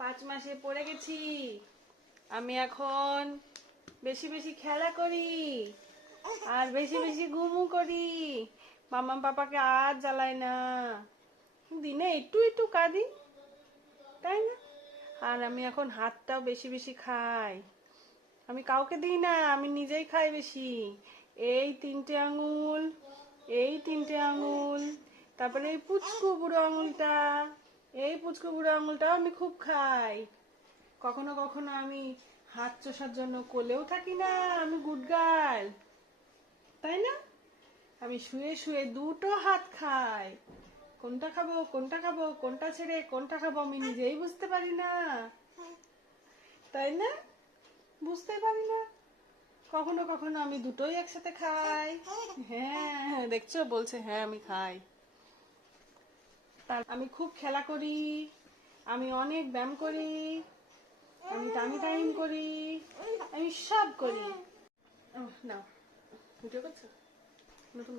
5 মাসে পড়ে গেছি। আমি এখন বেশি বেশি খেলা করি আর বেশি বেশি ঘুমু করি। মাম্মা পাপাকে আর জ্বালাই না, দিনে একটু একটু কাঁদি, তাই না? আর আমি এখন হাতটাও বেশি বেশি খাই। আমি কাউকে দিই না, আমি নিজেই খাই বেশি। এই 3টে আঙুল, এই 3টে আঙুল, তারপরে এই পুচকু বুড়ো আঙুলটা, এই পুচকু বুড়ো আঙুলটাও আমি খুব খাই। কখনো কখনো আমি হাত চষার জন্য কোলেও থাকি না, আমি গুড গার্ল, তাই না? আমি শুয়ে শুয়ে 2টো হাত খাই। কোনটা খাবো কোনটা খাবো, কোনটা ছেড়ে কোনটা খাবো আমি নিজেই বুঝতে পারি না, তাই না? বুঝতে পারি না। কখনো কখনো আমি দুটোই একসাথে খাই। হ্যাঁ দেখছো, বলছে হ্যাঁ আমি খাই। আমি খুব খেলা করি, আমি অনেক ব্যায়াম করি, আমি টামি টাইম করি, আমি সব করি। না ভিডিও করছো নতুন